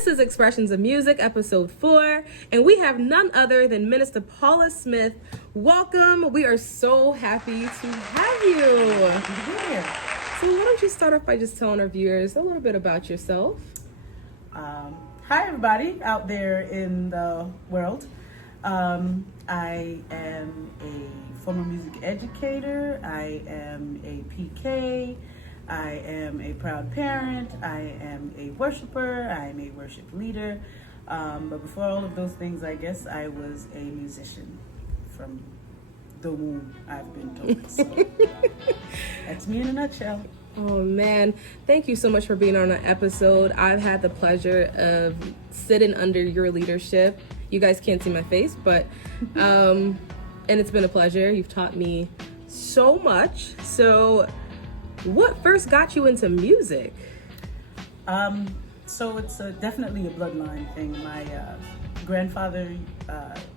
This is Expressions of Music, episode 4, and we have none other than Minister Paula Smith. Welcome. We are so happy to have you. So why don't you start off by just telling our viewers a little bit about yourself? Hi, everybody out there in the world. I am a former music educator. I am a PK. I am a proud parent. I am a worshiper. I am a worship leader. But before all of those things, I guess I was a musician from the womb, I've been told. So that's me in a nutshell. Oh man, thank you so much for being on an episode. I've had the pleasure of sitting under your leadership. You guys can't see my face, but and it's been a pleasure. You've taught me so much. So what first got you into music? So it's definitely a bloodline thing. My grandfather,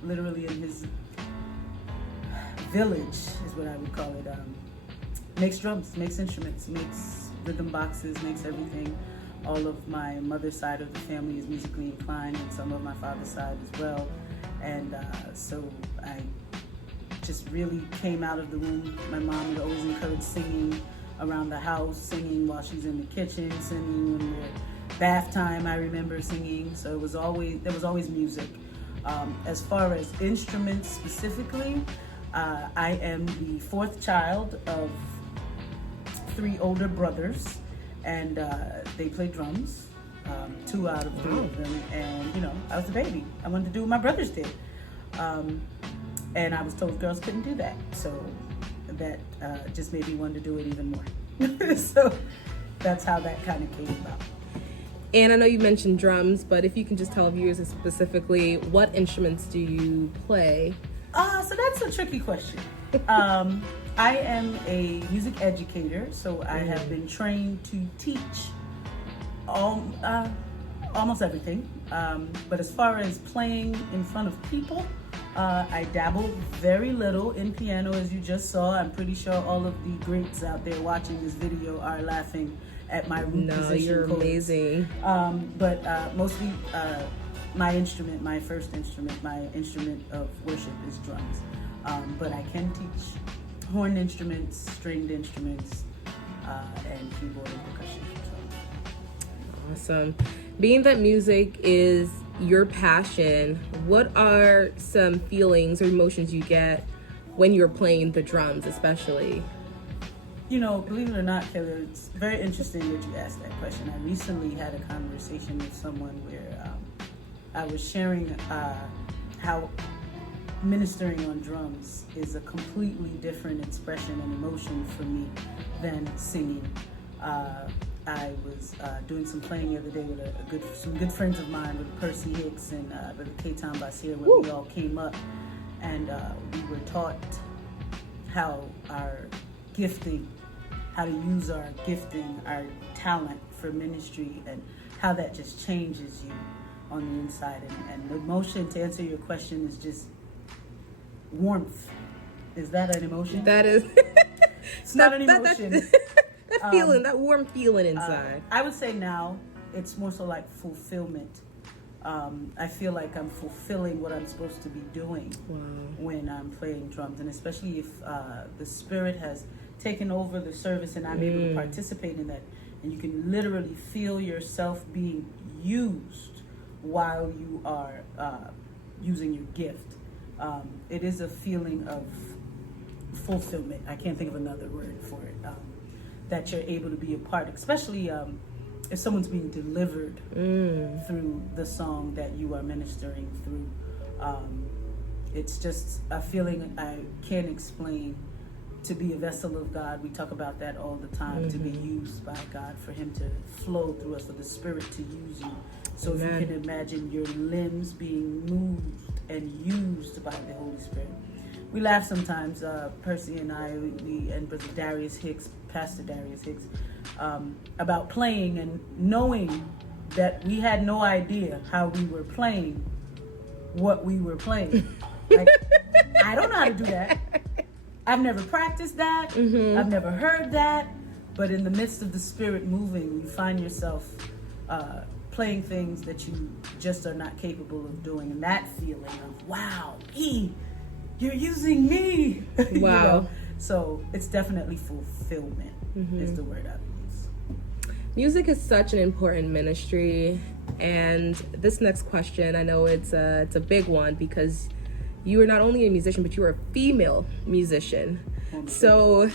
literally in his village, is what I would call it, makes drums, makes instruments, makes rhythm boxes, makes everything. All of my mother's side of the family is musically inclined, and some of my father's side as well. And so I just really came out of the womb. My mom would always encourage singing around the house, singing while she's in the kitchen, singing when we're bath time. I remember singing, so there was always music. As far as instruments specifically, I am the fourth child of 3 older brothers, and they play drums, 2 out of 3 of them. And I was the baby. I wanted to do what my brothers did, and I was told girls couldn't do that. So that just made me want to do it even more. So that's how that kind of came about. And I know you mentioned drums, but if you can just tell viewers specifically, what instruments do you play? So that's a tricky question. I am a music educator, so I have been trained to teach almost everything. But as far as playing in front of people, I dabble very little in piano, as you just saw. I'm pretty sure all of the greats out there watching this video are laughing at my root position. You're chords. amazing. But mostly my instrument, my first instrument, my instrument of worship is drums. But I can teach horn instruments, stringed instruments, and keyboard and percussion. So. Awesome. Being that music is your passion, what are some feelings or emotions you get when you're playing the drums, especially? Believe it or not, Taylor, it's very interesting that you asked that question. I recently had a conversation with someone where I was sharing how ministering on drums is a completely different expression and emotion for me than singing. I was doing some playing the other day with some good friends of mine, with Percy Hicks and Brother K-Town Basir, where we all came up, and we were taught how our gifting, how to use our gifting, our talent for ministry, and how that just changes you on the inside. And the emotion, to answer your question, is just warmth. Is that an emotion? That is. It's not an emotion. That feeling, that warm feeling inside. I would say now it's more so like fulfillment. I feel like I'm fulfilling what I'm supposed to be doing when I'm playing drums, and especially if the Spirit has taken over the service and I'm able to participate in that, and you can literally feel yourself being used while you are using your gift. It is a feeling of fulfillment. I can't think of another word for it. That you're able to be a part, especially if someone's being delivered through the song that you are ministering through. It's just a feeling I can't explain. To be a vessel of God, we talk about that all the time, to be used by God, for Him to flow through us, for the Spirit to use you. So Amen. If you can imagine your limbs being moved and used by the Holy Spirit. We laugh sometimes, Percy and I, and Brother Darius Hicks, Pastor Darius Hicks, about playing and knowing that we had no idea how we were playing what we were playing. Like, I don't know how to do that. I've never practiced that. I've never heard that. But in the midst of the Spirit moving, you find yourself playing things that you just are not capable of doing, and that feeling of wow, you're using me. Wow. You know? So it's definitely fulfillment is the word I would use. Music is such an important ministry, and this next question, I know it's a big one because you are not only a musician, but you are a female musician. So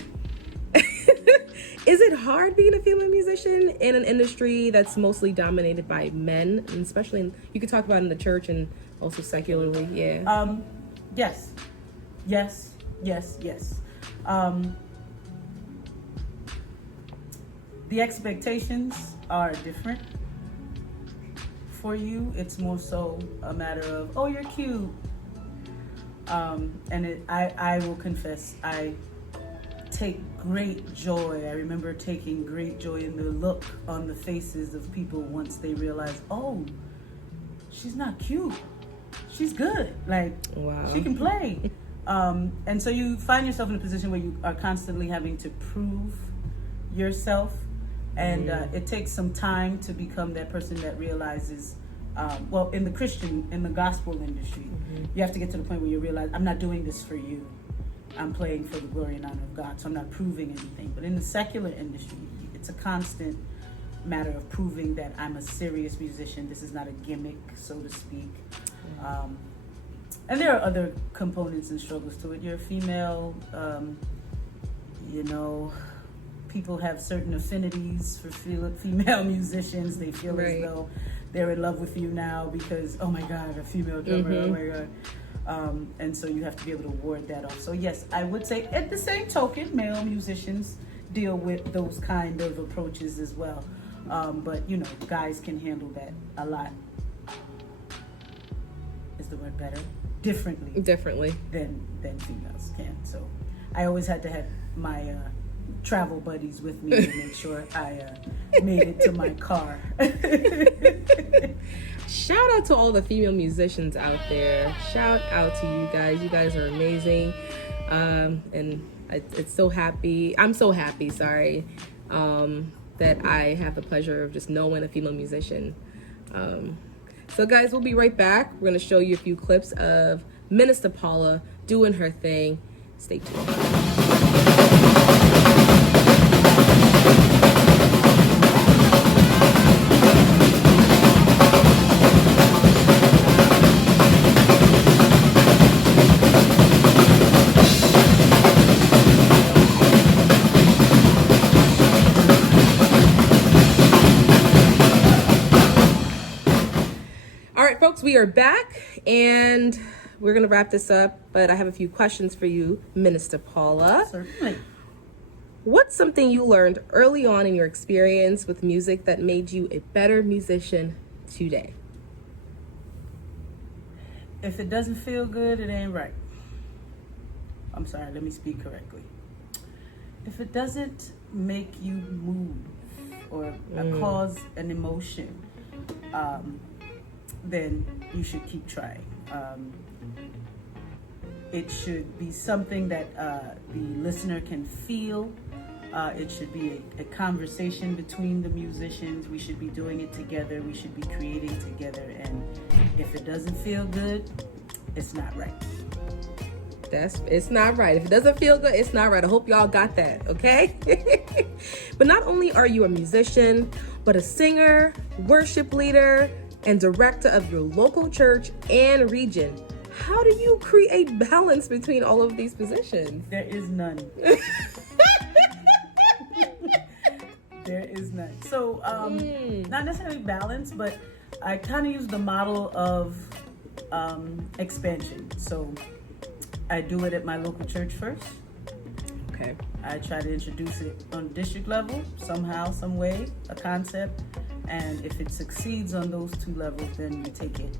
is it hard being a female musician in an industry that's mostly dominated by men, and especially you could talk about in the church and also secularly? Yes. The expectations are different for you. It's more so a matter of, oh, you're cute. I will confess, I take great joy. I remember taking great joy in the look on the faces of people once they realize, oh, she's not cute. She's good. Like, wow. She can play. And so you find yourself in a position where you are constantly having to prove yourself. And it takes some time to become that person that realizes, in the gospel industry, you have to get to the point where you realize, I'm not doing this for you. I'm playing for the glory and honor of God, so I'm not proving anything. But in the secular industry, it's a constant matter of proving that I'm a serious musician. This is not a gimmick, so to speak. And there are other components and struggles to it. You're a female, people have certain affinities for female musicians. They feel as though they're in love with you now because, oh my God, a female drummer, oh my God. And so you have to be able to ward that off. So yes, I would say at the same token, male musicians deal with those kind of approaches as well. But guys can handle that a lot. Is the word better? Differently than females can. So I always had to have my travel buddies with me to make sure I made it to my car. Shout out to all the female musicians out there. Shout out to you guys. You guys are amazing. And I'm so happy, that I have the pleasure of just knowing a female musician. So guys, we'll be right back. We're going to show you a few clips of Minister Paula doing her thing. Stay tuned. Folks, we are back and we're going to wrap this up, but I have a few questions for you, Minister Paula. Certainly. What's something you learned early on in your experience with music that made you a better musician today? If it doesn't feel good, it ain't right. I'm sorry, let me speak correctly. If it doesn't make you move or cause an emotion, then you should keep trying. It should be something that the listener can feel. It should be a conversation between the musicians. We should be doing it together. We should be creating together. And if it doesn't feel good, it's not right. It's not right. If it doesn't feel good, it's not right. I hope y'all got that, okay? But not only are you a musician, but a singer, worship leader, and director of your local church and region. How do you create balance between all of these positions? There is none. There is none. So, not necessarily balance, but I kind of use the model of expansion. So, I do it at my local church first. Okay. I try to introduce it on district level, somehow, some way, a concept. And if it succeeds on those two levels, then we take it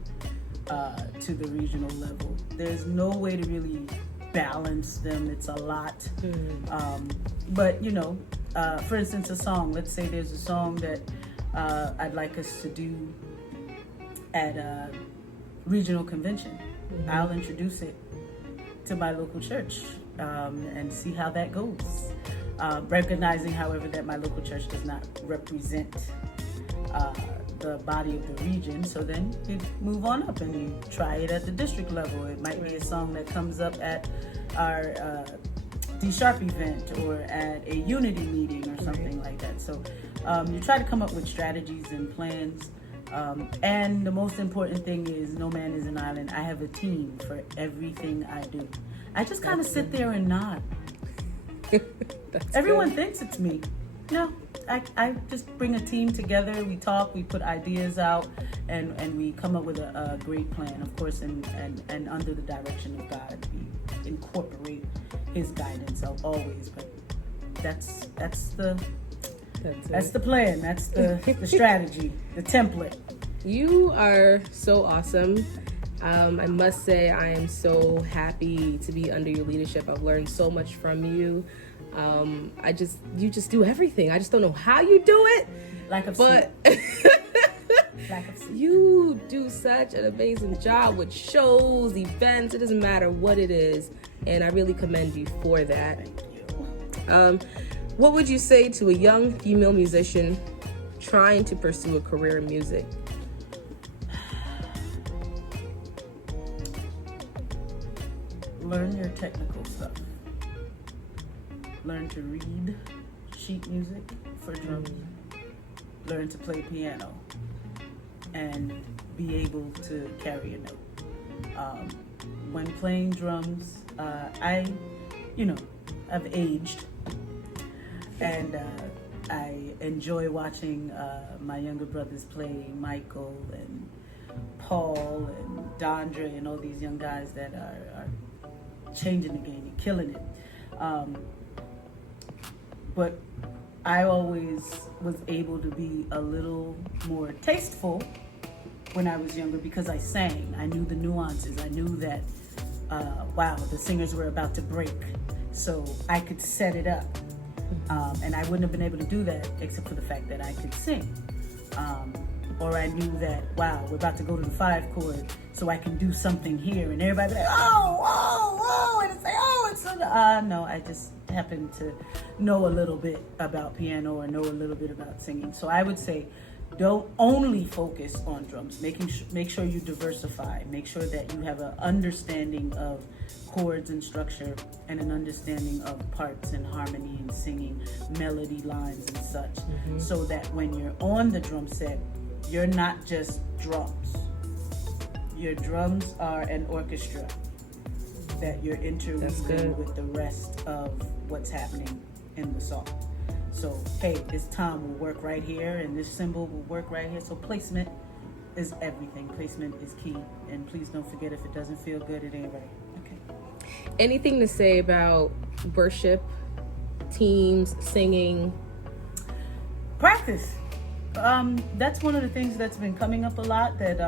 to the regional level. There's no way to really balance them. It's a lot. But, for instance, a song. Let's say there's a song that I'd like us to do at a regional convention. I'll introduce it to my local church and see how that goes. Recognizing, however, that my local church does not represent the body of the region. So then you move on up and you try it at the district level. It might be a song that comes up at our D-Sharp event or at a unity meeting or something like that. So you try to come up with strategies and plans. And the most important thing is no man is an island. I have a team for everything I do. I just kind of sit there and nod. Everyone thinks it's me. No, I just bring a team together. We talk, we put ideas out, and we come up with a great plan, of course, and under the direction of God. We incorporate His guidance always. But that's the plan. That's the strategy, the template. You are so awesome. I must say I am so happy to be under your leadership. I've learned so much from you. You just do everything. I just don't know how you do it. Lack of sleep. You do such an amazing job with shows, events. It doesn't matter what it is, and I really commend you for that. Thank you. What would you say to a young female musician trying to pursue a career in music? Learn your technical stuff. Learn to read sheet music for drums. Learn to play piano and be able to carry a note. When playing drums, I've aged, and I enjoy watching my younger brothers play, Michael and Paul and Dondre and all these young guys that are changing the game and killing it. But I always was able to be a little more tasteful when I was younger because I sang. I knew the nuances. I knew that, the singers were about to break. So I could set it up. And I wouldn't have been able to do that except for the fact that I could sing. Or I knew that, we're about to go to the 5 chord, so I can do something here. And everybody be like, and it's like, it's so... no, I just happen to know a little bit about piano or know a little bit about singing. So I would say, don't only focus on drums. Make sure you diversify. Make sure that you have an understanding of chords and structure and an understanding of parts and harmony and singing, melody lines and such. So that when you're on the drum set, you're not just drums. Your drums are an orchestra that you're interweaving with the rest of what's happening in the song. So, hey, this tom will work right here and this cymbal will work right here. So placement is everything. Placement is key. And please don't forget, if it doesn't feel good, it ain't right. Okay. Anything to say about worship, teams, singing? Practice. That's one of the things that's been coming up a lot, that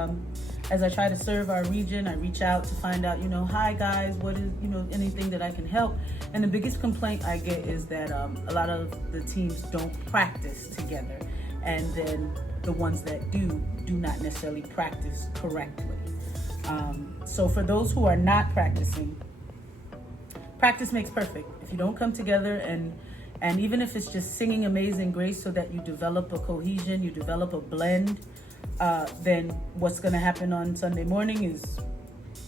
as I try to serve our region, I reach out to find out, hi guys, what is, anything that I can help. And the biggest complaint I get is that a lot of the teams don't practice together. And then the ones that do not necessarily practice correctly. So for those who are not practicing, practice makes perfect. If you don't come together and even if it's just singing Amazing Grace so that you develop a cohesion, you develop a blend, then what's going to happen on Sunday morning is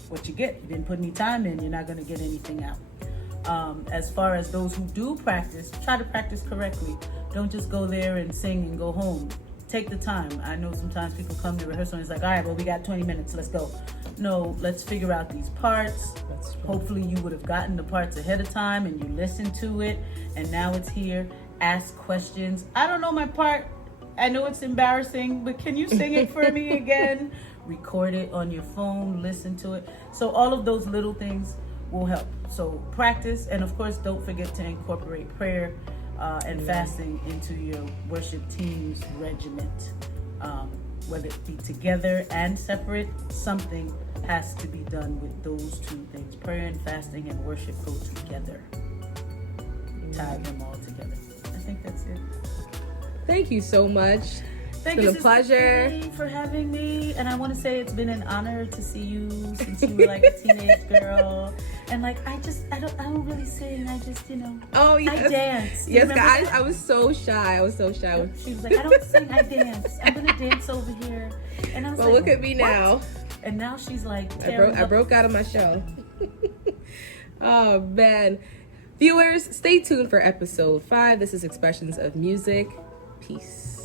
what you get. You didn't put any time in, you're not going to get anything out. As far as those who do practice, try to practice correctly. Don't just go there and sing and go home. Take the time. I know sometimes people come to rehearsal and it's like, all right, well, we got 20 minutes, let's go. No, let's figure out these parts. Hopefully you would have gotten the parts ahead of time and you listened to it and now it's here. Ask questions. I don't know my part. I know it's embarrassing, but can you sing it for me again? Record it on your phone, listen to it. So all of those little things will help. So practice, and of course, don't forget to incorporate prayer and fasting into your worship team's regiment. Whether it be together and separate, something has to be done with those two things. Prayer and fasting and worship go together. Tie them all together. I think that's it. Thank you so much. Thank been you, a Sister pleasure. Kitty, for having me. And I want to say it's been an honor to see you since you were like a teenage girl. And like I don't really sing. I just Oh yes. I dance. You Yes, remember guys. that? I was so shy. She was like, I don't sing. I dance. I'm gonna dance over here. And I was Well, like, look at me what? now. And now she's like, I broke out of my shell. Oh man. Viewers, stay tuned for episode 5. This is Expressions of Music. Peace.